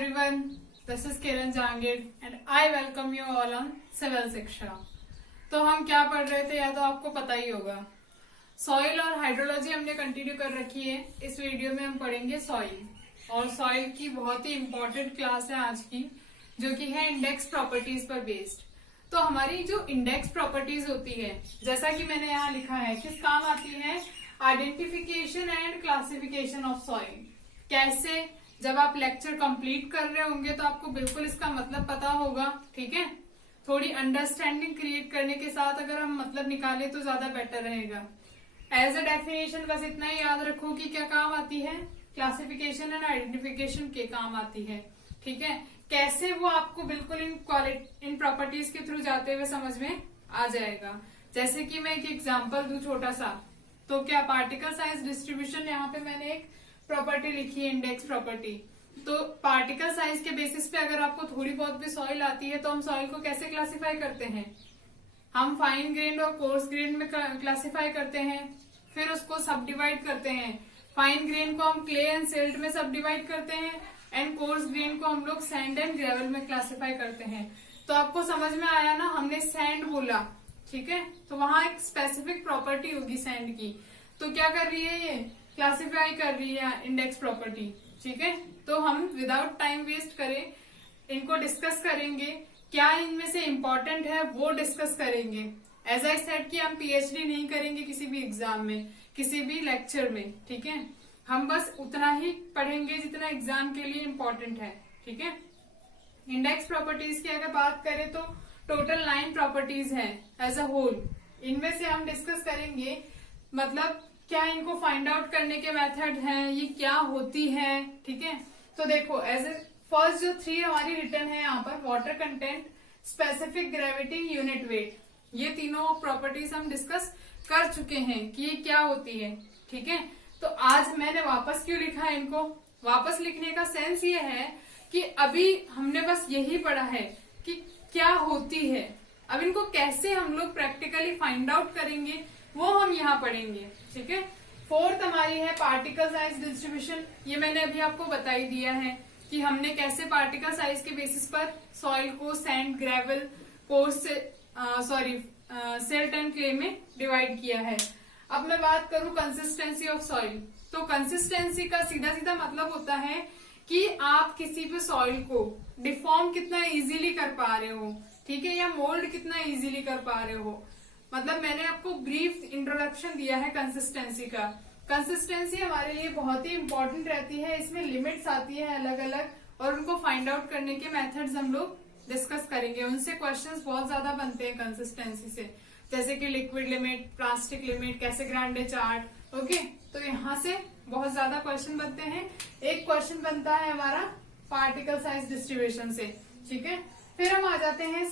everyone, this is Kiran Jangir and I welcome you all on civil Shiksha. तो हम क्या पढ़ रहे थे या तो आपको पता ही होगा। सॉइल और हाइड्रोलॉजी हमने कंटिन्यू कर रखी है। इस वीडियो में हम पढ़ेंगे सॉइल, और सॉइल की बहुत ही इंपॉर्टेंट क्लास है आज की, जो कि है इंडेक्स प्रॉपर्टीज पर बेस्ड। तो हमारी जो इंडेक्स प्रॉपर्टीज होती है, जैसा कि मैंने यहाँ लिखा है, किस काम आती है? Identification and classification of soil. कैसे? जब आप लेक्चर कंप्लीट कर रहे होंगे तो आपको बिल्कुल इसका मतलब पता होगा, ठीक है। थोड़ी अंडरस्टैंडिंग क्रिएट करने के साथ अगर हम मतलब निकाले तो ज्यादा बेटर रहेगा। एज अ डेफिनेशन बस इतना ही याद रखो कि क्या काम आती है, क्लासिफिकेशन एंड आइडेंटिफिकेशन के काम आती है, ठीक है। कैसे वो आपको बिल्कुल इन प्रॉपर्टीज के थ्रू जाते हुए समझ में आ जाएगा। जैसे कि मैं एक एग्जांपल दूं छोटा सा, तो क्या पार्टिकल साइज डिस्ट्रीब्यूशन, यहाँ पे मैंने एक प्रॉपर्टी लिखी है इंडेक्स प्रॉपर्टी। तो पार्टिकल साइज के बेसिस पे अगर आपको थोड़ी बहुत भी सॉइल आती है तो हम सॉइल को कैसे क्लासिफाई करते हैं? हम फाइन ग्रेन और कोर्स ग्रेन में क्लासिफाई करते हैं, फिर उसको सब डिवाइड करते हैं। फाइन ग्रेन को हम क्ले एंड सिल्ट में सब डिवाइड करते हैं एंड कोर्स ग्रेन को हम लोग सैंड एंड ग्रेवल में क्लासिफाई करते हैं। तो आपको समझ में आया ना, हमने सैंड बोला, ठीक है। तो वहां एक स्पेसिफिक प्रॉपर्टी होगी सैंड की, तो क्या कर रही है ये? क्लासिफाई कर रही है इंडेक्स प्रॉपर्टी, ठीक है। तो हम विदाउट टाइम वेस्ट करें इनको डिस्कस करेंगे। क्या इनमें से इंपॉर्टेंट है वो डिस्कस करेंगे। एज आई सेड कि हम पीएचडी नहीं करेंगे किसी भी एग्जाम में, किसी भी लेक्चर में, ठीक है। हम बस उतना ही पढ़ेंगे जितना एग्जाम के लिए इम्पोर्टेंट है, ठीक है। इंडेक्स प्रॉपर्टीज की अगर बात करें तो टोटल 9 प्रॉपर्टीज है एज अ होल। इनमें से हम डिस्कस करेंगे मतलब क्या इनको फाइंड आउट करने के मेथड हैं, ये क्या होती है, ठीक है। तो देखो, एज ए फर्स्ट जो 3 हमारी रिटर्न है यहाँ पर, water content, specific gravity, unit weight, ये तीनों प्रॉपर्टीज हम डिस्कस कर चुके हैं कि ये क्या होती है, ठीक है। तो आज मैंने वापस क्यों लिखा है इनको? वापस लिखने का सेंस ये है कि अभी हमने बस यही पढ़ा है कि क्या होती है, अब इनको कैसे हम लोग प्रैक्टिकली फाइंड आउट करेंगे वो हम यहाँ पढ़ेंगे, ठीक है। 4th हमारी है पार्टिकल साइज डिस्ट्रीब्यूशन। ये मैंने अभी आपको बता ही दिया है कि हमने कैसे पार्टिकल साइज के बेसिस पर सॉइल को sand, gravel, course silt and clay में डिवाइड किया है। अब मैं बात करूं कंसिस्टेंसी ऑफ सॉइल, तो कंसिस्टेंसी का सीधा सीधा मतलब होता है कि आप किसी भी सॉइल को डिफॉर्म कितना इजीली कर पा रहे हो, ठीक है, या मोल्ड कितना इजीली कर पा रहे हो। मतलब मैंने आपको ब्रीफ इंट्रोडक्शन दिया है कंसिस्टेंसी का। कंसिस्टेंसी हमारे लिए बहुत ही इंपॉर्टेंट रहती है, इसमें लिमिट्स आती है अलग अलग, और उनको फाइंड आउट करने के मेथड्स हम लोग डिस्कस करेंगे। उनसे क्वेश्चंस बहुत ज्यादा बनते हैं कंसिस्टेंसी से, जैसे कि लिक्विड लिमिट, प्लास्टिक लिमिट, कैसे ग्रांडे चार्ट, ओके। तो यहाँ से बहुत ज्यादा क्वेश्चन बनते हैं। एक क्वेश्चन बनता है हमारा पार्टिकल साइज डिस्ट्रीब्यूशन से, ठीक है। फिर हम आ जाते हैं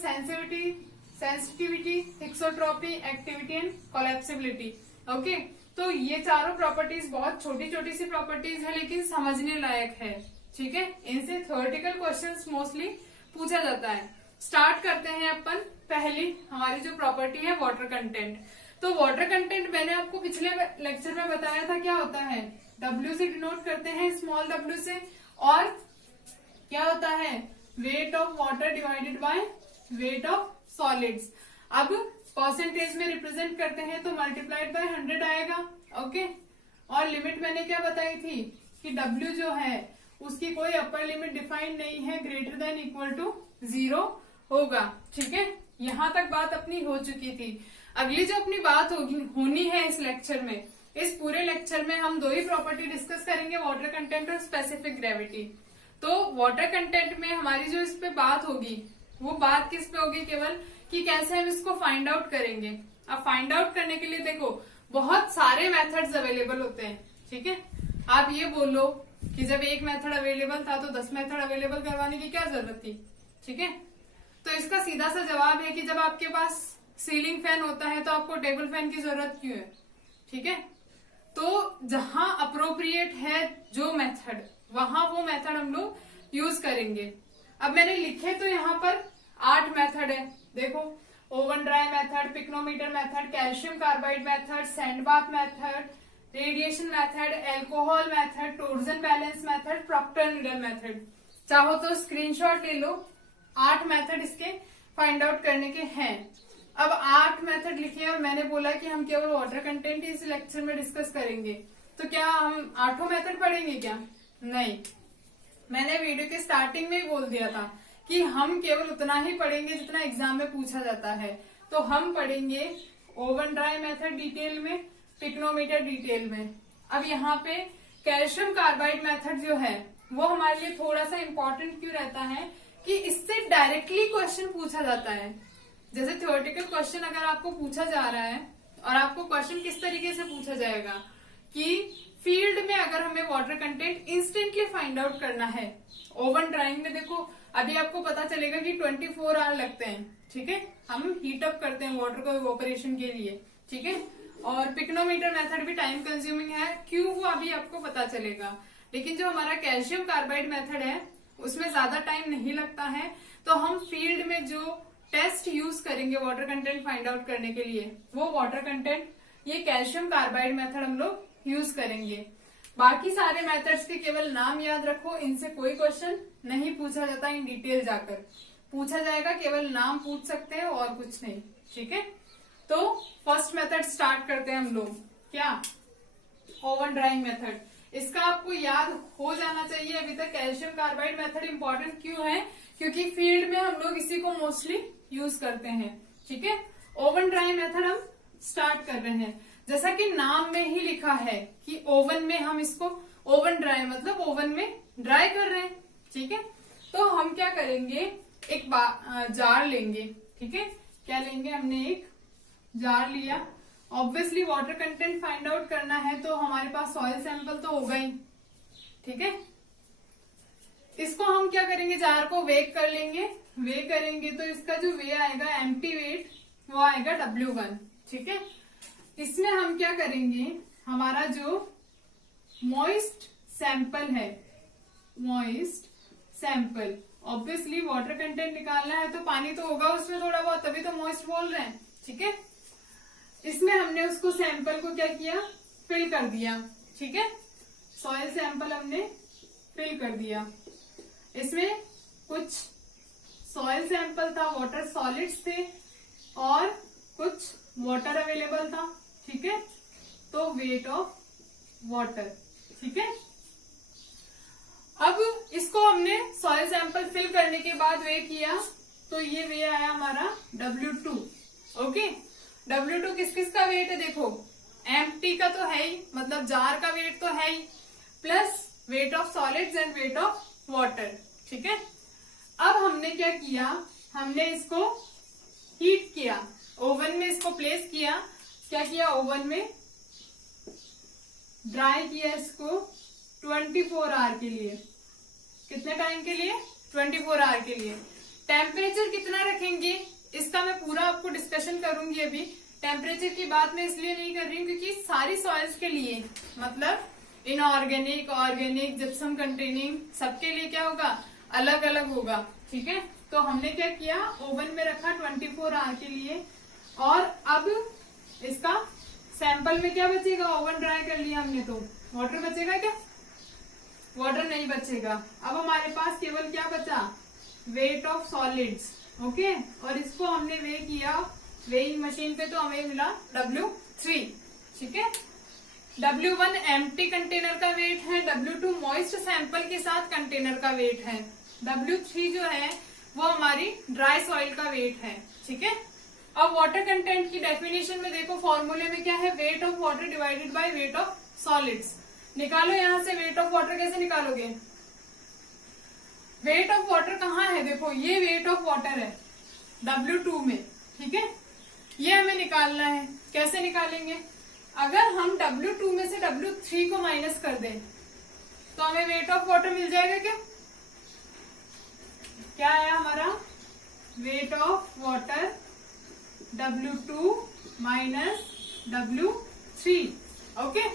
sensitivity, thixotropy, activity and collapsibility, okay. तो ये चारों प्रॉपर्टीज बहुत छोटी छोटी सी प्रॉपर्टीज है, लेकिन समझने लायक है, ठीक है। इनसे थ्योरेटिकल क्वेश्चंस मोस्टली पूछा जाता है। स्टार्ट करते हैं अपन। पहली हमारी जो प्रॉपर्टी है वाटर कंटेंट। तो वाटर कंटेंट मैंने आपको पिछले लेक्चर में बताया था क्या होता है। W से डिनोट करते हैं, स्मॉल w से, और क्या होता है? Wait of water divided by weight of solids. अब परसेंटेज में रिप्रेजेंट करते हैं तो मल्टीप्लाइड बाय 100 आएगा, ओके। और लिमिट मैंने क्या बताई थी कि W जो है उसकी कोई अपर लिमिट डिफाइन नहीं है, ग्रेटर देन इक्वल टू 0 होगा, ठीक है। यहां तक बात अपनी हो चुकी थी। अगली जो अपनी बात होनी है इस लेक्चर में, इस पूरे लेक्चर में हम 2 ही प्रॉपर्टी डिस्कस करेंगे, वाटर कंटेंट और स्पेसिफिक ग्रेविटी। तो वाटर कंटेंट में हमारी जो इस पे बात होगी वो बात किस पे होगी? केवल कि कैसे हम इसको फाइंड आउट करेंगे। अब फाइंड आउट करने के लिए देखो बहुत सारे मेथड्स अवेलेबल होते हैं, ठीक है। आप ये बोलो कि जब एक मेथड अवेलेबल था तो 10 मेथड अवेलेबल करवाने की क्या जरूरत थी, ठीक है। तो इसका सीधा सा जवाब है कि जब आपके पास सीलिंग फैन होता है तो आपको टेबल फैन की जरूरत क्यों है, ठीक है। तो जहां अप्रोप्रिएट है जो मेथड, वहां वो मेथड हम लोग यूज करेंगे। अब मैंने लिखे तो यहाँ पर 8 मेथड है, देखो, oven dry method, pycnometer method, calcium carbide method, sand bath method, radiation method, alcohol method, torsion balance method, proctor needle method. चाहो तो स्क्रीनशॉट ले लो। 8 मेथड इसके फाइंड आउट करने के हैं। अब 8 मेथड लिखे और मैंने बोला कि हम केवल वाटर कंटेंट इस लेक्चर में डिस्कस करेंगे, तो क्या हम 8 मेथड पढ़ेंगे क्या? नहीं, मैंने वीडियो के स्टार्टिंग में ही बोल दिया था कि हम केवल उतना ही पढ़ेंगे जितना एग्जाम में पूछा जाता है। तो हम पढ़ेंगे ओवन ड्राई मेथड डिटेल में, पिक्नोमीटर डिटेल में। अब यहाँ पे कैल्शियम कार्बाइड मेथड जो है वो हमारे लिए थोड़ा सा इम्पोर्टेंट क्यों रहता है कि इससे डायरेक्टली क्वेश्चन पूछा जाता है। जैसे थ्योरेटिकल क्वेश्चन अगर आपको पूछा जा रहा है, और आपको क्वेश्चन किस तरीके से पूछा जाएगा कि फील्ड में अगर हमें water content instantly find out करना है। ओवन ड्राइंग में देखो अभी आपको पता चलेगा कि 24 आवर लगते हैं, ठीक है, हम हीट अप करते हैं वाटर को इवोपरेशन के लिए, ठीक है। और पिक्नोमीटर मेथड भी टाइम कंज्यूमिंग है, क्यों वो अभी आपको पता चलेगा। लेकिन जो हमारा कैल्शियम कार्बाइड मेथड है उसमें ज्यादा टाइम नहीं लगता है। तो हम फील्ड में जो टेस्ट यूज करेंगे वाटर कंटेंट फाइंड आउट करने के लिए, वो वाटर कंटेंट ये कैल्शियम कार्बाइड मेथड हम लोग यूज करेंगे। बाकी सारे मेथड्स के केवल नाम याद रखो, इनसे कोई क्वेश्चन नहीं पूछा जाता। इन डिटेल जाकर पूछा जाएगा, केवल नाम पूछ सकते हैं और कुछ नहीं, ठीक है। तो फर्स्ट मेथड स्टार्ट करते हैं हम लोग, क्या, ओवन ड्राइंग मेथड। इसका आपको याद हो जाना चाहिए। अभी तक कैल्शियम कार्बाइड मेथड इंपॉर्टेंट क्यों है, क्योंकि फील्ड में हम लोग इसी को मोस्टली यूज करते हैं, ठीक है। ओवन ड्राई मेथड हम स्टार्ट कर रहे हैं। जैसा कि नाम में ही लिखा है कि ओवन में हम इसको, ओवन ड्राई मतलब ओवन में ड्राई कर रहे हैं, ठीक है। तो हम क्या करेंगे, एक जार लेंगे, ठीक है। क्या लेंगे, हमने एक जार लिया। Obviously water content find out करना है तो हमारे पास सॉइल सैंपल तो होगा ही, ठीक है। इसको हम क्या करेंगे, जार को वेग कर लेंगे। वे करेंगे तो इसका जो वे आएगा, एम्प्टी वेट, वो आएगा W1, ठीक है। इसमें हम क्या करेंगे, हमारा जो मॉइस्ट सैंपल है, moist sample, obviously water content निकालना है तो पानी तो होगा उसमें थोड़ा बहुत, तभी तो मॉइस्ट बोल रहे हैं, ठीक है। इसमें हमने उसको सैंपल को क्या किया, फिल कर दिया, ठीक है। सॉइल सैंपल हमने फिल कर दिया। इसमें कुछ सॉइल सैंपल था, वाटर सॉलिड्स थे और कुछ वाटर अवेलेबल था, ठीक है। तो वेट ऑफ वाटर, ठीक है। अब इसको हमने सॉइल सैंपल फिल करने के बाद वे किया तो ये वे आया हमारा W2, ओके। W2 किस किस का वेट है, देखो एम्प्टी का तो है ही, मतलब जार का वेट तो है ही, plus weight of solids and weight of water, ठीक है। अब हमने क्या किया, हमने इसको हीट किया, ओवन में इसको प्लेस किया। क्या किया, ओवन में ड्राई किया इसको 24 आवर के लिए। कितने टाइम के लिए, 24 आवर के लिए। टेम्परेचर कितना रखेंगे इसका मैं पूरा आपको डिस्कशन करूंगी। अभी टेम्परेचर की बात मैं इसलिए नहीं कर रही हूँ क्योंकि सारी सॉइल्स के लिए, मतलब इनऑर्गेनिक, ऑर्गेनिक, जिप्सम कंटेनिंग, सबके लिए क्या होगा, अलग अलग होगा, ठीक है। तो हमने क्या किया, ओवन में रखा 24 आवर के लिए। और अब इसका सैंपल में क्या बचेगा, ओवन ड्राई कर लिया हमने तो वाटर बचेगा क्या, वाटर नहीं बचेगा। अब हमारे पास केवल क्या बचा, वेट ऑफ सॉलिड्स, ओके। और इसको हमने वे किया वेइंग मशीन पे तो हमें मिला W3, ठीक है। W1 एम्प्टी कंटेनर का वेट है, W2 मॉइस्ट सैंपल के साथ कंटेनर का वेट है, W3 जो है वो हमारी ड्राई सॉइल का वेट है, ठीक है। अब वाटर कंटेंट की डेफिनेशन में देखो, फॉर्मूले में क्या है, wait of water divided by weight of solids. निकालो यहां से वेट ऑफ वाटर, कैसे निकालोगे, वेट ऑफ वाटर कहाँ है, देखो ये वेट ऑफ वाटर है W2 में, ठीक है। ये हमें निकालना है, कैसे निकालेंगे, अगर हम W2 में से W3 को माइनस कर दें तो हमें वेट ऑफ वाटर मिल जाएगा क्या, क्या आया हमारा, weight of water W2 minus W3, okay.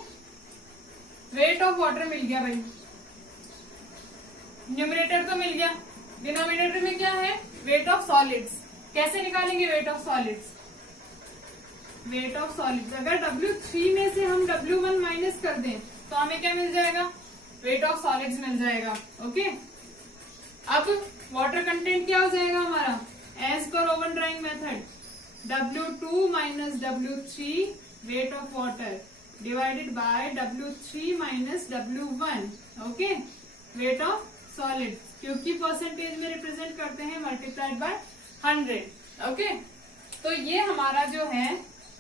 Weight of water मिल गया भाई, न्यूमरेटर तो मिल गया, डिनोमिनेटर में क्या है, वेट ऑफ सॉलिड्स। कैसे निकालेंगे wait of solids, wait of solids अगर W3 में से हम W1 माइनस कर दें तो हमें क्या मिल जाएगा, वेट ऑफ सॉलिड्स मिल जाएगा, ओके। अब वाटर कंटेंट क्या हो जाएगा हमारा, एज पर oven drying method W2 minus W3 weight of water divided by W3 minus W1, okay, weight of solid, क्योंकि परसेंटेज में रिप्रेजेंट करते हैं, मल्टीप्लाइड बाय 100, ओके। तो ये हमारा जो है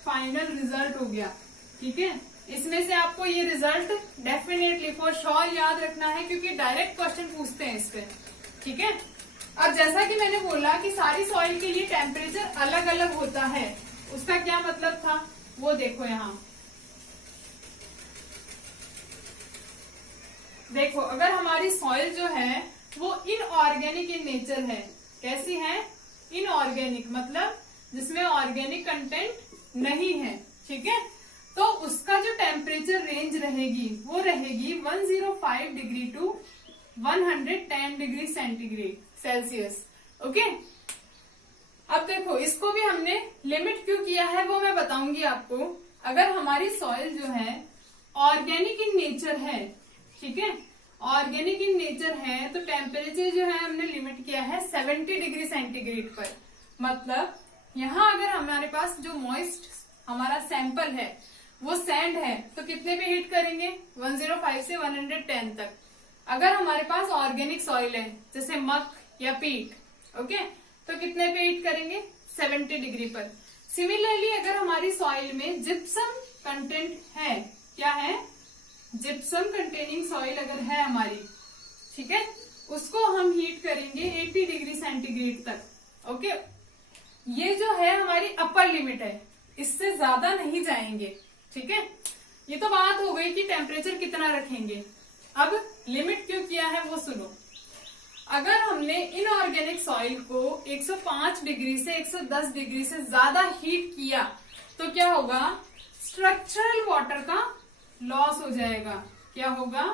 फाइनल रिजल्ट हो गया, ठीक है। इसमें से आपको ये रिजल्ट डेफिनेटली फॉर श्योर याद रखना है, क्योंकि डायरेक्ट क्वेश्चन पूछते हैं इस पे, ठीक है। अब जैसा कि मैंने बोला कि सारी सॉइल के लिए टेम्परेचर अलग अलग होता है, उसका क्या मतलब था वो देखो। यहाँ देखो, अगर हमारी सॉइल जो है वो इनऑर्गेनिक इन नेचर है, कैसी है, इनऑर्गेनिक, मतलब जिसमें ऑर्गेनिक कंटेंट नहीं है, ठीक है, तो उसका जो टेम्परेचर रेंज रहेगी वो रहेगी 105 degree to 110 degree Celsius, okay. अब देखो, इसको भी हमने लिमिट क्यों किया है वो मैं बताऊंगी आपको। अगर हमारी सॉइल जो है ऑर्गेनिक इन नेचर है, ठीक है, ऑर्गेनिक इन नेचर है, तो टेम्परेचर जो है हमने लिमिट किया है 70 डिग्री सेंटीग्रेड पर। मतलब यहाँ अगर हमारे पास जो मॉइस्ट हमारा सैंपल है वो सैंड है, तो कितने पे हीट करेंगे, 105 से 110 तक। अगर हमारे पास ऑर्गेनिक सॉइल है जैसे मक या पीट, ओके, तो कितने पे हीट करेंगे, 70 डिग्री पर। सिमिलरली अगर हमारी सॉइल में जिप्सम कंटेंट है, क्या है, जिप्सम कंटेनिंग सॉइल अगर है हमारी, ठीक है, उसको हम हीट करेंगे 80 डिग्री सेंटीग्रेड तक, ओके। ये जो है हमारी अपर लिमिट है, इससे ज्यादा नहीं जाएंगे, ठीक है। ये तो बात हो गई कि टेम्परेचर कितना रखेंगे। अब लिमिट क्यों किया है वो सुनो। अगर हमने इनऑर्गेनिक सॉइल को 105 डिग्री से 110 डिग्री से ज्यादा हीट किया तो क्या होगा, स्ट्रक्चरल वाटर का लॉस हो जाएगा। क्या होगा,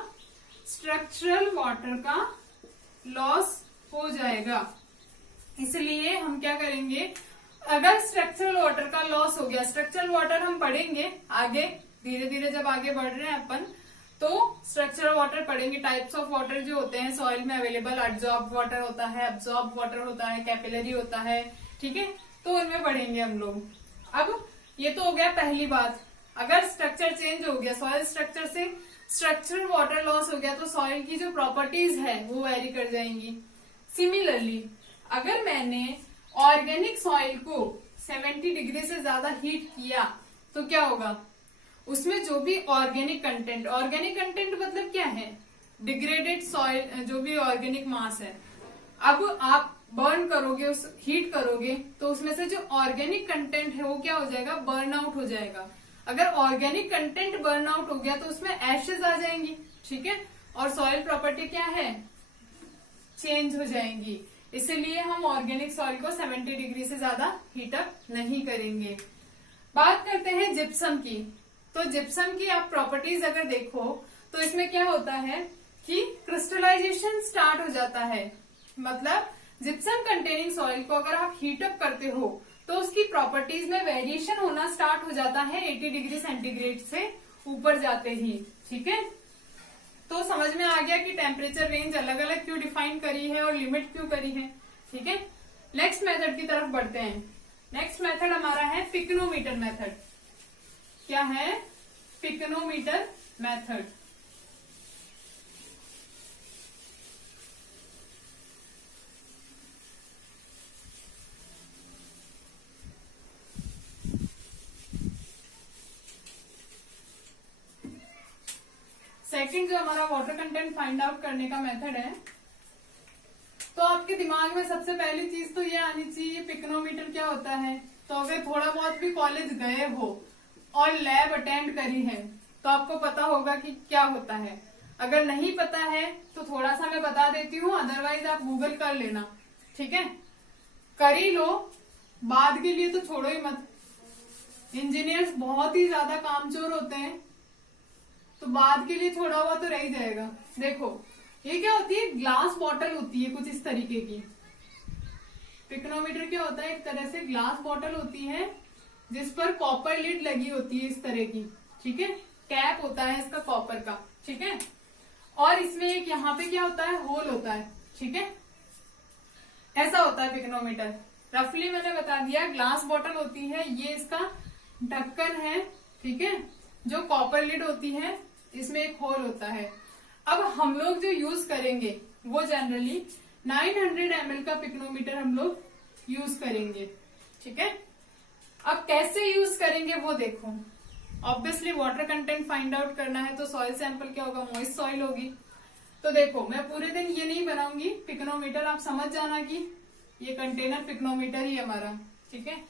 स्ट्रक्चरल वाटर का लॉस हो जाएगा। इसलिए हम क्या करेंगे, अगर स्ट्रक्चरल वाटर का लॉस हो गया, स्ट्रक्चरल वाटर हम पढ़ेंगे आगे, धीरे धीरे जब आगे बढ़ रहे हैं अपन, तो स्ट्रक्चरल वाटर पढ़ेंगे। टाइप्स ऑफ वाटर जो होते हैं सॉइल में अवेलेबल, एडजॉर्ब वाटर होता है, एब्जॉर्ब वाटर होता है, कैपिलरी होता है, ठीक है, तो उनमें पढ़ेंगे हम लोग। अब ये तो हो गया पहली बात, अगर स्ट्रक्चर चेंज हो गया, सॉइल स्ट्रक्चर से स्ट्रक्चरल वाटर लॉस हो गया, तो सॉइल की जो प्रॉपर्टीज है वो वेरी कर जाएंगी। सिमिलरली अगर मैंने ऑर्गेनिक सॉइल को 70 डिग्री से ज्यादा हीट किया तो क्या होगा, उसमें जो भी ऑर्गेनिक कंटेंट मतलब क्या है, डिग्रेडेड सॉइल, जो भी ऑर्गेनिक मास है, अब आप बर्न करोगे, उस हीट करोगे, तो उसमें से जो ऑर्गेनिक कंटेंट है वो क्या हो जाएगा, बर्न आउट हो जाएगा। अगर ऑर्गेनिक कंटेंट बर्न आउट हो गया तो उसमें एशेज आ जाएंगी, ठीक है, और सॉइल प्रॉपर्टी क्या है, चेंज हो जाएंगी। इसीलिए हम ऑर्गेनिक सॉइल को 70 डिग्री से ज्यादा हीटअप नहीं करेंगे। बात करते हैं जिप्सम की। तो जिप्सम की आप प्रॉपर्टीज अगर देखो तो इसमें क्या होता है कि क्रिस्टलाइजेशन स्टार्ट हो जाता है। मतलब जिप्सम कंटेनिंग सॉइल को अगर आप हीटअप करते हो तो उसकी प्रॉपर्टीज में वेरिएशन होना स्टार्ट हो जाता है 80 डिग्री सेंटीग्रेड से ऊपर जाते ही, ठीक है। तो समझ में आ गया कि टेम्परेचर रेंज अलग अलग क्यों डिफाइन करी है और लिमिट क्यों करी है, ठीक है। नेक्स्ट मेथड की तरफ बढ़ते हैं। नेक्स्ट मेथड हमारा है पिकनोमीटर मेथड। क्या है, पिकनोमीटर मेथड। सेकंड जो हमारा वाटर कंटेंट फाइंड आउट करने का मेथड है, तो आपके दिमाग में सबसे पहली चीज तो ये आनी चाहिए पिकनोमीटर क्या होता है। तो अगर थोड़ा बहुत भी कॉलेज गए हो और लैब अटेंड करी है तो आपको पता होगा कि क्या होता है। अगर नहीं पता है तो थोड़ा सा मैं बता देती हूँ, अदरवाइज आप गूगल कर लेना, ठीक है। कर ही लो, बाद के लिए तो छोड़ो ही मत। इंजीनियर्स बहुत ही ज्यादा कामचोर होते हैं, तो बाद के लिए छोड़ा हुआ तो रह ही जाएगा। देखो ये क्या होती है, ग्लास बॉटल होती है कुछ इस तरीके की। पिकनोमीटर क्या होता है, एक तरह से ग्लास बॉटल होती है जिस पर कॉपर लिड लगी होती है इस तरह की, ठीक है। कैप होता है इसका कॉपर का, ठीक है। और इसमें एक यहाँ पे क्या होता है, होल होता है, ठीक है। ऐसा होता है पिक्नोमीटर। रफली मैंने बता दिया, ग्लास बॉटल होती है, ये इसका ढक्कन है, ठीक है। जो कॉपर लिड होती है, इसमें एक होल होता है। अब हम लोग जो यूज करेंगे वो जनरली 900 ml का पिक्नोमीटर हम लोग यूज करेंगे, ठीक है। अब कैसे यूज करेंगे वो देखो। Obviously water content find out करना है, तो सॉइल सैंपल क्या होगा, मॉइस्ट सॉइल होगी। तो देखो मैं पूरे दिन ये नहीं बनाऊंगी पिक्नोमीटर, आप समझ जाना कि ये कंटेनर पिक्नोमीटर ही हमारा, ठीक है।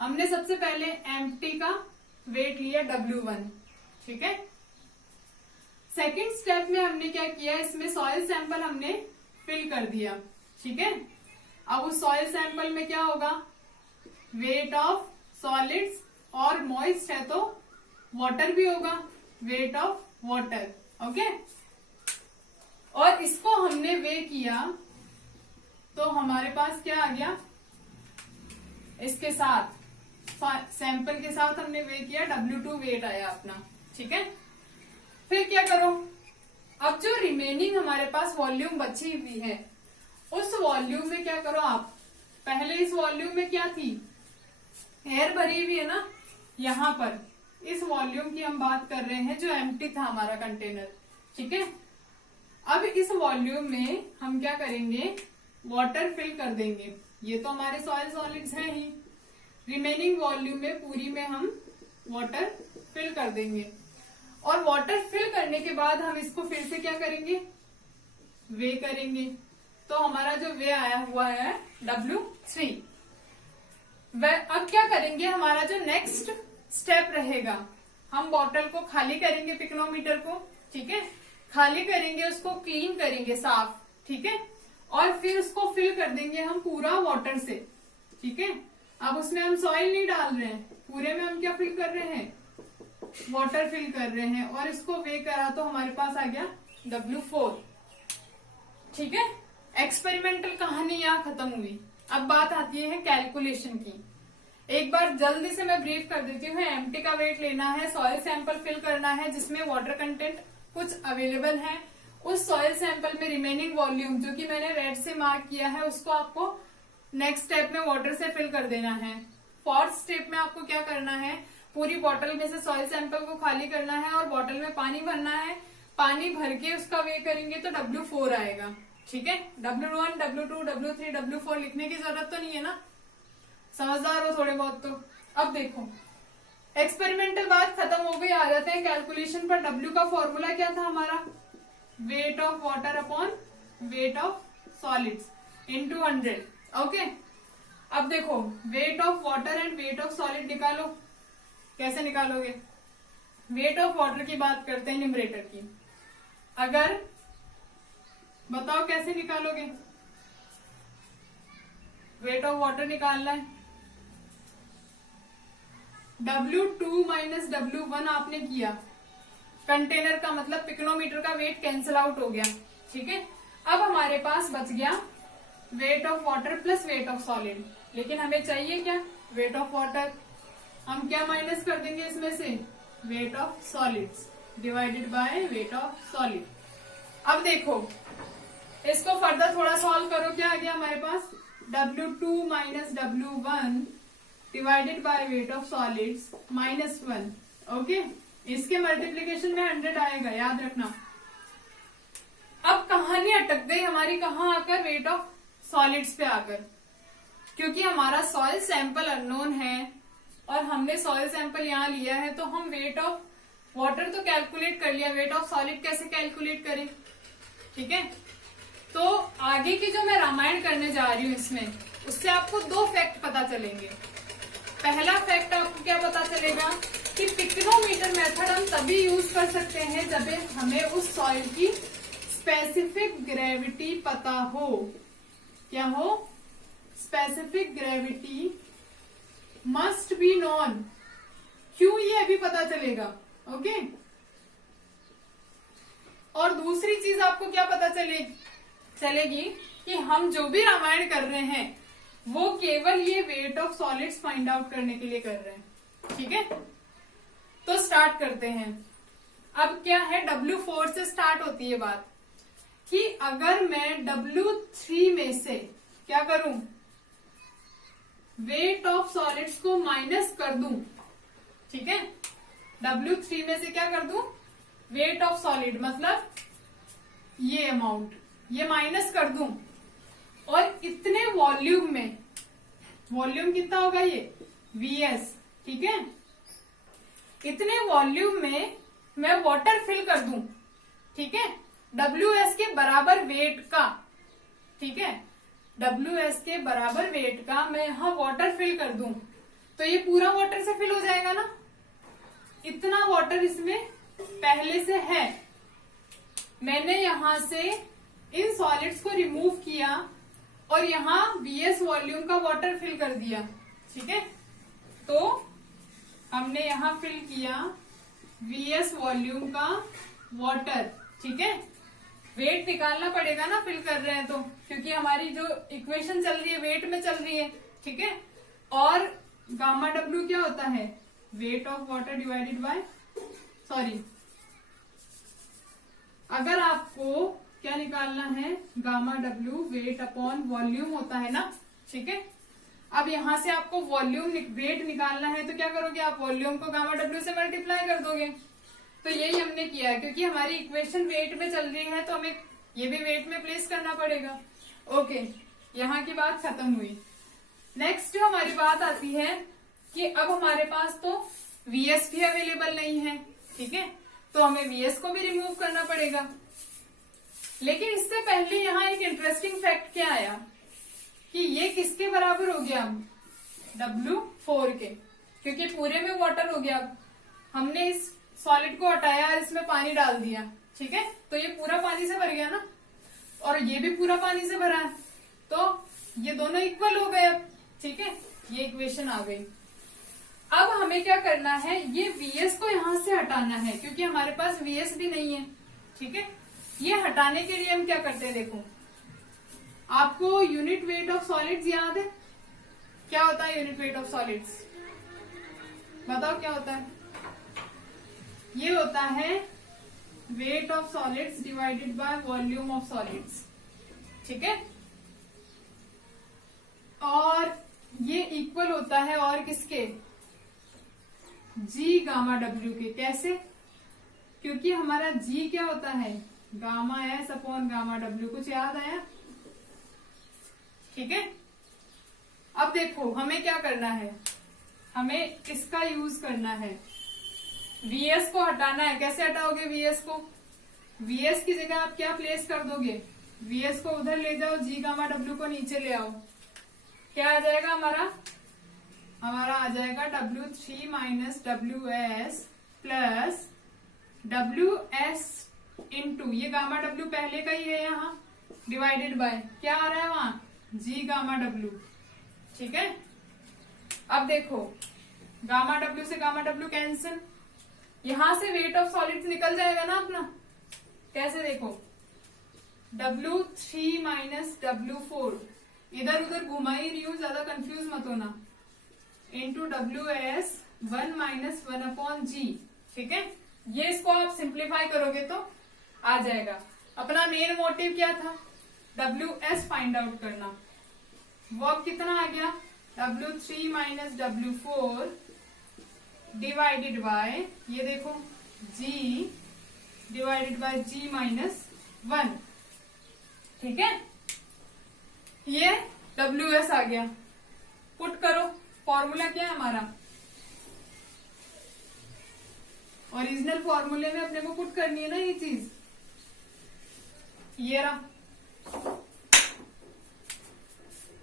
हमने सबसे पहले एम्प्टी का वेट लिया W1, ठीक है। सेकंड स्टेप में हमने क्या किया, इसमें सॉइल सैंपल हमने फिल कर दिया, ठीक है। अब उस सॉइल सैंपल में क्या होगा, वेट ऑफ सॉलिड्स, और मॉइस्ट है तो वाटर भी होगा, वेट ऑफ वाटर, ओके। और इसको हमने वे किया तो हमारे पास क्या आ गया, इसके साथ सैंपल के साथ हमने वे किया, W2 वेट आया अपना, ठीक है। फिर क्या करो, अब जो रिमेनिंग हमारे पास वॉल्यूम बची हुई है, उस वॉल्यूम में क्या करो आप, पहले इस वॉल्यूम में क्या थी, एयर भरी हुई है ना, यहाँ पर इस वॉल्यूम की हम बात कर रहे हैं जो एम्प्टी था हमारा कंटेनर, ठीक है। अब इस वॉल्यूम में हम क्या करेंगे, वाटर फिल कर देंगे। ये तो हमारे सॉइल सॉलिड्स हैं ही, रिमेनिंग वॉल्यूम में पूरी में हम वाटर फिल कर देंगे। और वाटर फिल करने के बाद हम इसको फिर से क्या करेंगे, वे करेंगे। तो हमारा जो वे आया हुआ है W3। अब क्या करेंगे, हमारा जो नेक्स्ट स्टेप रहेगा, हम बॉटल को खाली करेंगे, पिक्नोमीटर को, ठीक है, खाली करेंगे, उसको क्लीन करेंगे, साफ, ठीक है। और फिर उसको फिल कर देंगे हम पूरा वाटर से, ठीक है। अब उसमें हम सॉइल नहीं डाल रहे हैं, पूरे में हम क्या फिल कर रहे हैं, वाटर फिल कर रहे हैं। और इसको वे करा तो हमारे पास आ गया W4, ठीक है। एक्सपेरिमेंटल कहानी यहाँ खत्म हुई। अब बात आती है कैलकुलेशन की। एक बार जल्दी से मैं ब्रीफ कर देती हूँ। एम्प्टी का वेट लेना है, सॉइल सैंपल फिल करना है जिसमें वाटर कंटेंट कुछ अवेलेबल है। उस सॉइल सैंपल में रिमेनिंग वॉल्यूम जो कि मैंने रेड से मार्क किया है, उसको आपको नेक्स्ट स्टेप में वाटर से फिल कर देना है। फोर्थ स्टेप में आपको क्या करना है, पूरी बॉटल में से सॉइल सैंपल को खाली करना है और बॉटल में पानी भरना है। पानी भर के उसका वे करेंगे तो W4 आएगा, ठीक है। W1, W2, W3, W4 लिखने की जरूरत तो नहीं है ना, समझदार हो थोड़े बहुत तो। अब देखो एक्सपेरिमेंटल बात खत्म हो गई, आ जाते हैं कैलकुलेशन पर। W का फॉर्मूला क्या था हमारा, weight of water upon weight of solids into 100, okay. अब देखो wait of water and weight of solid निकालो। कैसे निकालोगे, वेट ऑफ वाटर की बात करते हैं, न्यूमरेटर की। अगर बताओ कैसे निकालोगे, वेट ऑफ वाटर निकालना है, W2 माइनस W1 आपने किया, कंटेनर का मतलब पिक्नोमीटर का वेट कैंसिल आउट हो गया, ठीक है। अब हमारे पास बच गया wait of water plus weight of solid. लेकिन हमें चाहिए क्या, वेट ऑफ वाटर। हम क्या माइनस कर देंगे इसमें से, wait of solids divided by weight of solid. अब देखो इसको फर्दर थोड़ा सॉल्व करो, क्या आ गया हमारे पास, W2 minus W1 divided by weight of solids -1, okay. इसके मल्टीप्लीकेशन में 100 आएगा, याद रखना। अब कहानी अटक गई हमारी, कहाँ आकर, वेट ऑफ सॉलिड्स पे आकर। क्योंकि हमारा सॉइल सैंपल अननोन है और हमने सॉइल सैंपल यहाँ लिया है, तो हम वेट ऑफ वाटर तो कैलकुलेट कर लिया, वेट ऑफ सॉलिड कैसे कैलकुलेट करें, ठीक है। तो आगे की जो मैं रामायण करने जा रही हूँ इसमें, उससे आपको 2 फैक्ट पता चलेंगे। पहला फैक्ट आपको क्या पता चलेगा कि पिक्नोमीटर मेथड हम तभी यूज कर सकते हैं जब हमें उस सॉइल की स्पेसिफिक ग्रेविटी पता हो। क्या हो, specific gravity must be known. क्यों, ये अभी पता चलेगा, ओके। और दूसरी चीज आपको क्या पता चलेगी कि हम जो भी रामायण कर रहे हैं वो केवल ये wait of solids find out करने के लिए कर रहे हैं, ठीक है। तो स्टार्ट करते हैं। अब क्या है, W4 से स्टार्ट होती है बात कि अगर मैं W3 में से क्या क्या करूं, वेट ऑफ सॉलिड्स को माइनस कर दूं, ठीक है। W3 में से क्या कर दूं, वेट ऑफ सॉलिड मतलब ये अमाउंट, ये माइनस कर दूं, और इतने वॉल्यूम में, वॉल्यूम कितना होगा ये Vs, ठीक है, इतने वॉल्यूम में मैं वाटर फिल कर दूं, ठीक है, WS के बराबर वेट का, ठीक है, WS के बराबर वेट का मैं यहां वाटर फिल कर दूं, तो ये पूरा वाटर से फिल हो जाएगा ना। इतना वाटर इसमें पहले से है, मैंने यहां से इन सॉलिड्स को रिमूव किया और यहां Vs वॉल्यूम का वाटर फिल कर दिया, ठीक है। तो हमने यहां फिल किया Vs वॉल्यूम का वाटर, ठीक है। वेट निकालना पड़ेगा ना, फिल कर रहे हैं तो, क्योंकि हमारी जो इक्वेशन चल रही है वेट में चल रही है, ठीक है। और गामा डब्ल्यू क्या होता है, wait of water divided bye, sorry, अगर आपको क्या निकालना है, gamma W weight upon volume होता है ना, ठीक है। अब यहां से आपको वॉल्यूम वेट निकालना है, तो क्या करोगे आप, वॉल्यूम को गामा डब्ल्यू से मल्टीप्लाई कर दोगे। तो यही हमने किया, क्योंकि हमारी इक्वेशन वेट में चल रही है तो हमें ये भी वेट में प्लेस करना पड़ेगा। ओके, यहाँ की बात खत्म हुई। नेक्स्ट जो हमारी बात आती है कि अब हमारे पास तो Vs भी अवेलेबल नहीं है, ठीक है, तो हमें Vs को भी रिमूव करना पड़ेगा। लेकिन इससे पहले यहाँ एक इंटरेस्टिंग फैक्ट क्या आया कि ये किसके बराबर हो गया, W4 के, क्योंकि पूरे में वाटर हो गया। अब हमने इस सॉलिड को हटाया और इसमें पानी डाल दिया, ठीक है, तो ये पूरा पानी से भर गया ना, और ये भी पूरा पानी से भरा है, तो ये दोनों इक्वल हो गए अब, ठीक है, ये इक्वेशन आ गई। अब हमें क्या करना है, ये Vs को यहां से हटाना है, क्योंकि हमारे पास Vs भी नहीं है, ठीक है। ये हटाने के लिए हम क्या करते हैं, देखो, आपको यूनिट वेट ऑफ सॉलिड्स याद है, क्या होता है यूनिट वेट ऑफ सॉलिड्स, बताओ क्या होता है। ये होता है wait of solids divided by volume of solids, ठीक है, और ये इक्वल होता है और किसके, G गामा W के। कैसे, क्योंकि हमारा G क्या होता है, gamma S upon gamma W, कुछ याद आया, ठीक है। अब देखो हमें क्या करना है, हमें इसका यूज करना है, Vs को हटाना है। कैसे हटाओगे Vs को, Vs की जगह आप क्या प्लेस कर दोगे, Vs को उधर ले जाओ, G गामा W को नीचे ले आओ, क्या आ जाएगा हमारा, हमारा आ जाएगा W3 minus WS plus WS into, ये गामा W पहले का ही है यहाँ, डिवाइडेड बाय क्या आ रहा है वहां, G गामा W, ठीक है। अब देखो गामा W से गामा W कैंसिल, यहां से वेट ऑफ सॉलिड्स निकल जाएगा ना अपना। कैसे, देखो W3 माइनस W4, इधर उधर घुमा ही रही हूं, ज्यादा कंफ्यूज मत होना, into WS 1 minus 1 upon G, ठीक है। ये इसको आप सिंप्लीफाई करोगे तो आ जाएगा। अपना मेन मोटिव क्या था, WS फाइंड आउट करना। वर्क कितना आ गया, W3 minus W4 divided by, ये देखो G divided by G minus 1, ठीक है। ये WS आ गया, पुट करो, फॉर्मूला क्या है हमारा, ओरिजिनल फॉर्मूले में अपने को पुट करनी है ना ये चीज, ये रहा,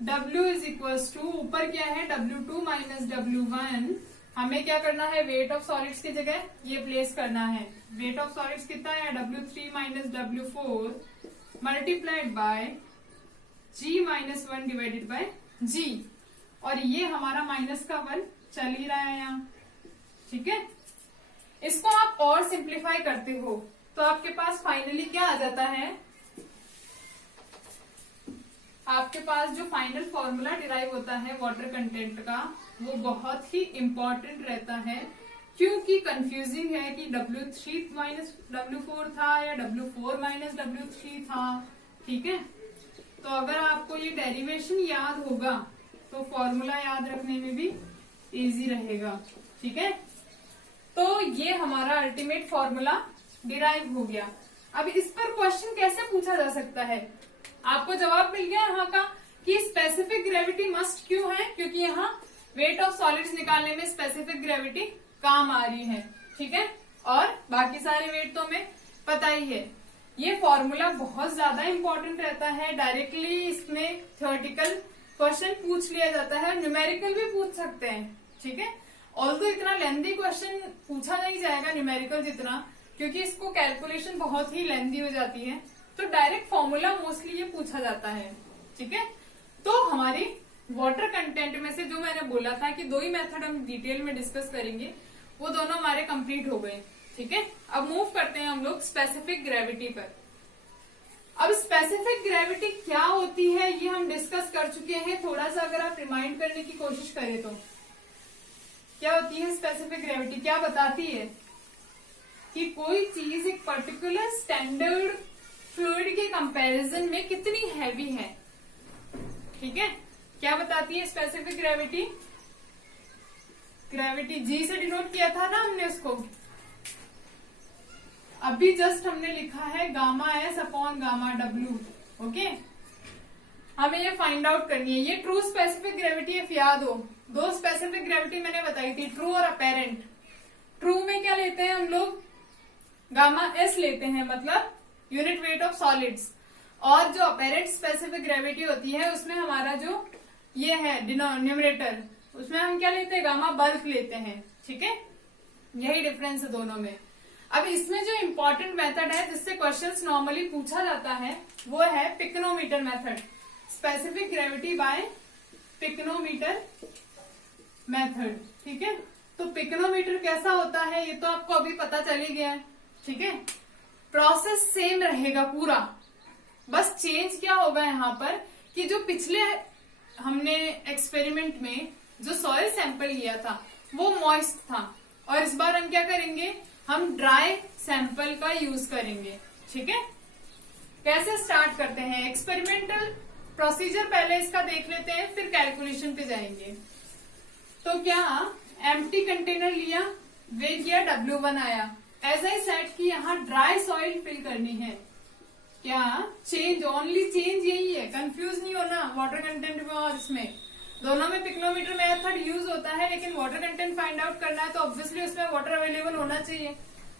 W इज इक्वल टू, ऊपर क्या है W2 माइनस W1, हमें क्या करना है, वेट ऑफ सॉलिड्स की जगह ये प्लेस करना है। वेट ऑफ सॉलिड्स कितना है, W3 minus W4 multiplied by G minus 1 divided by G, और ये हमारा माइनस का 1 चल ही रहा है यहाँ, ठीक है। इसको आप और सिंप्लीफाई करते हो तो आपके पास फाइनली क्या आ जाता है, आपके पास जो फाइनल फॉर्मूला डिराइव होता है वाटर कंटेंट का, वो बहुत ही इंपॉर्टेंट रहता है, क्योंकि कंफ्यूजिंग है कि W3 माइनस W4 था या W4 माइनस W3 था, ठीक है। तो अगर आपको ये डेरिवेशन याद होगा तो फॉर्मूला याद रखने में भी इजी रहेगा। ठीक है, तो ये हमारा अल्टीमेट फॉर्मूला डिराइव हो गया। अब इस पर क्वेश्चन कैसे पूछा जा सकता है? आपको जवाब मिल गया यहाँ का कि स्पेसिफिक ग्रेविटी मस्ट क्यों है, क्योंकि यहाँ वेट ऑफ सॉलिड्स निकालने में स्पेसिफिक ग्रेविटी काम आ रही है। ठीक है, और बाकी सारे वेट तो हमें पता ही है। ये फॉर्मूला बहुत ज्यादा इंपॉर्टेंट रहता है। डायरेक्टली इसमें थ्योरेटिकल क्वेश्चन पूछ लिया जाता है, न्यूमेरिकल भी पूछ सकते हैं। ठीक है, ऑल्दो इतना लेंथी क्वेश्चन पूछा नहीं जाएगा न्यूमेरिकल जितना, क्योंकि इसको कैलकुलेशन बहुत ही लेंथी हो जाती है, तो डायरेक्ट फॉर्मूला मोस्टली ये पूछा जाता है। ठीक है, तो हमारी वाटर कंटेंट में से जो मैंने बोला था कि दो ही मेथड हम डिटेल में डिस्कस करेंगे, वो दोनों हमारे कंप्लीट हो गए। ठीक है, अब मूव करते हैं हम लोग स्पेसिफिक ग्रेविटी पर। अब स्पेसिफिक ग्रेविटी क्या होती है ये हम डिस्कस कर चुके हैं। थोड़ा सा अगर आप रिमाइंड करने की कोशिश करें तो क्या होती है स्पेसिफिक ग्रेविटी? क्या बताती है कि कोई चीज एक पर्टिकुलर स्टैंडर्ड फ्लूइड के कंपैरिजन में कितनी हैवी है। ठीक है, क्या बताती है स्पेसिफिक ग्रेविटी? ग्रेविटी जी से डिनोट किया था ना हमने उसको, अभी जस्ट हमने लिखा है gamma S upon gamma W. Okay, हमें ये फाइंड आउट करनी है। ये ट्रू स्पेसिफिक ग्रेविटी है, याद हो। दो स्पेसिफिक ग्रेविटी मैंने बताई थी, ट्रू और अपेरेंट। ट्रू में क्या लेते हैं हम लोग? गामा एस लेते हैं, मतलब यूनिट वेट ऑफ सॉलिड्स। और जो अपेरेंट स्पेसिफिक ग्रेविटी होती है उसमें हमारा जो ये है न्यूमरेटर, उसमें हम क्या लेते हैं? गामा बल्क लेते हैं। ठीक है, यही डिफरेंस है दोनों में। अब इसमें जो इम्पोर्टेंट मेथड है जिससे क्वेश्चंस नॉर्मली पूछा जाता है वो है pycnometer method, specific gravity by pycnometer method. ठीक है, तो पिक्नोमीटर कैसा होता है ये तो आपको अभी पता चल ही गया है। ठीक है, प्रोसेस सेम रहेगा पूरा, बस चेंज क्या होगा यहाँ पर कि जो पिछले हमने एक्सपेरिमेंट में जो सॉइल सैंपल लिया था वो मॉइस्ट था, और इस बार हम क्या करेंगे? हम ड्राई सैंपल का यूज करेंगे। ठीक है, कैसे स्टार्ट करते हैं? एक्सपेरिमेंटल प्रोसीजर पहले इसका देख लेते हैं, फिर कैलकुलेशन पे जाएंगे। तो क्या एम्प्टी कंटेनर लिया, वे किया, W1 आया। ऐसा ही सेट की यहाँ ड्राई सॉइल फिल करनी है। क्या चेंज, ओनली चेंज यही है, कंफ्यूज नहीं होना वाटर कंटेंट में और इसमें। दोनों में पिक्नोमीटर मेथड यूज होता है, लेकिन वाटर कंटेंट फाइंड आउट करना है तो ऑब्वियसली उसमें वाटर अवेलेबल होना चाहिए।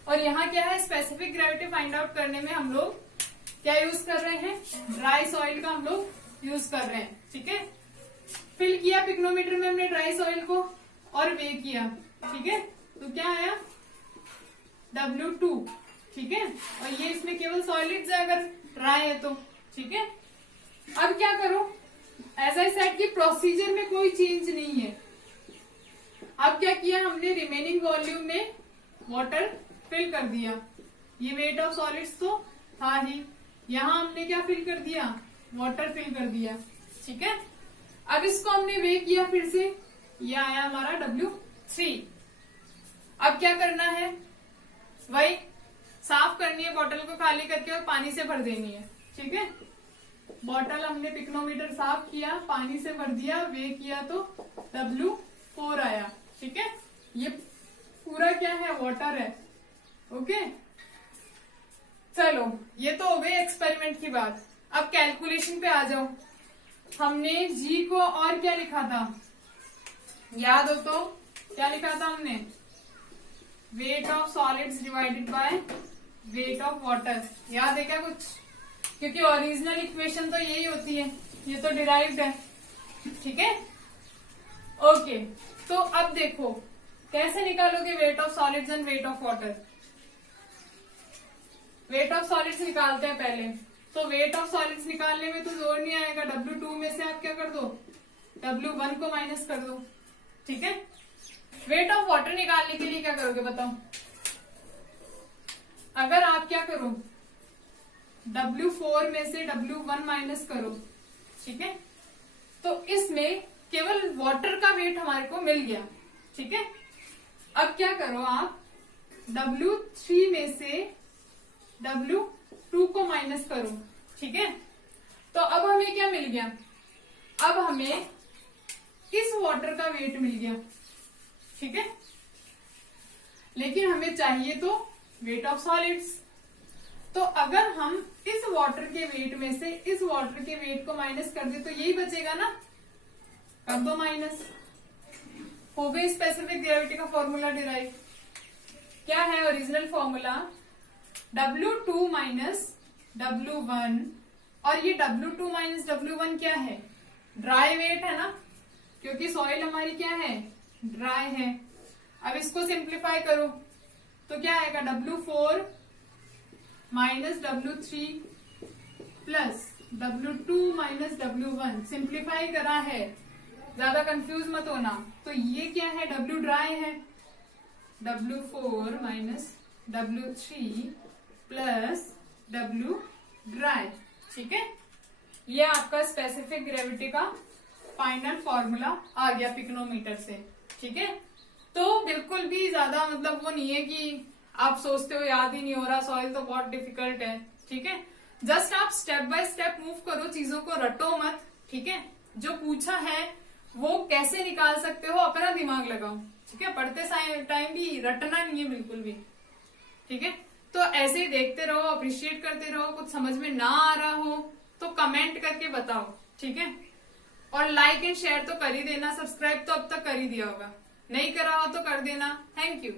और यहाँ क्या है? स्पेसिफिक ग्रेविटी फाइंड आउट करने में हम लोग क्या यूज कर रहे हैं? ड्राई सॉइल का हम लोग यूज कर रहे हैं। ठीक है, फिल किया पिक्नोमीटर में हमने ड्राई सॉइल को और वे किया। ठीक है, तो क्या आया? W2। ठीक है, और ये इसमें केवल सॉलिड्स है अगर ड्राई है तो। ठीक है, अब क्या करो? एज आई सेड की प्रोसीजर में कोई चेंज नहीं है। अब क्या किया हमने? रिमेनिंग वॉल्यूम में वाटर फिल कर दिया। ये वेट ऑफ सॉलिड्स तो था ही, यहाँ हमने क्या फिल कर दिया? वाटर फिल कर दिया। ठीक है, अब इसको हमने वे किया फिर से, ये आया हमारा W3। अब क्या करना है? वही साफ करनी है बॉटल को, खाली करके और पानी से भर देनी है। ठीक है, बॉटल हमने पिक्नोमीटर साफ किया, पानी से भर दिया, वे किया तो W4 आया। ठीक है, ये पूरा क्या है? वाटर है। ओके, चलो ये तो हो गई एक्सपेरिमेंट की बात। अब कैलकुलेशन पे आ जाओ। हमने जी को और क्या लिखा था? याद हो तो क्या लिखा था हमने? Wait of solids divided by weight of water. याद है क्या कुछ? क्योंकि ओरिजिनल इक्वेशन तो यही होती है, ये तो डिराइव्ड है। ठीक है, ओके, तो अब देखो कैसे निकालोगे wait of solids and weight of water. Wait of solids निकालते हैं पहले। तो वेट ऑफ सॉलिड्स निकालने में तो जोर नहीं आएगा, W2 में से आप क्या कर दो? W1 को माइनस कर दो। ठीक है, वेट ऑफ वाटर निकालने के लिए क्या करोगे बताओ? अगर आप क्या करो? W4 में से W1 माइनस करो। ठीक है, तो इसमें केवल वाटर का वेट हमारे को मिल गया। ठीक है, अब क्या करो आप? W3 में से W2 को माइनस करो। ठीक है, तो तो अब हमें क्या मिल गया, अब हमें इस वाटर का वेट मिल गया, ठीक है। लेकिन हमें चाहिए तो वेट ऑफ सॉलिड्स। तो अगर हम इस वाटर के वेट में से इस वाटर के वेट को माइनस कर दे तो यही बचेगा ना, कर दो माइनस, हो गई स्पेसिफिक ग्रेविटी का फॉर्मूला डिराइव। क्या है original formula, W2 minus W1, और ये W2 माइनस W1 क्या है, ड्राई वेट है ना, क्योंकि सॉइल हमारी क्या है, ड्राई है। अब इसको सिंप्लीफाई करो तो क्या आएगा, W4 minus W3 plus W2 minus W1, simplify करा है, ज्यादा कंफ्यूज मत होना। तो ये क्या है, W ड्राई है, W4 minus W3 plus W dry, ठीक है। ये आपका स्पेसिफिक ग्रेविटी का फाइनल फॉर्मूला आ गया पिक्नोमीटर से, ठीक है। तो बिल्कुल भी ज्यादा मतलब वो नहीं है कि आप सोचते हो याद ही नहीं हो रहा, सॉइल तो बहुत डिफिकल्ट है, ठीक है। जस्ट आप स्टेप बाय स्टेप मूव करो, चीजों को रटो मत, ठीक है। जो पूछा है वो कैसे निकाल सकते हो अपना दिमाग लगाओ, ठीक है। पढ़ते टाइम भी रटना नहीं है बिल्कुल भी, ठीक है। तो ऐसे ही देखते रहो, अप्रिशिएट करते रहो, कुछ समझ में ना आ रहा हो तो कमेंट करके बताओ, ठीक है। और लाइक एंड शेयर तो कर ही देना, सब्सक्राइब तो अब तक कर ही दिया होगा, नहीं करा हो तो कर देना। Thank you.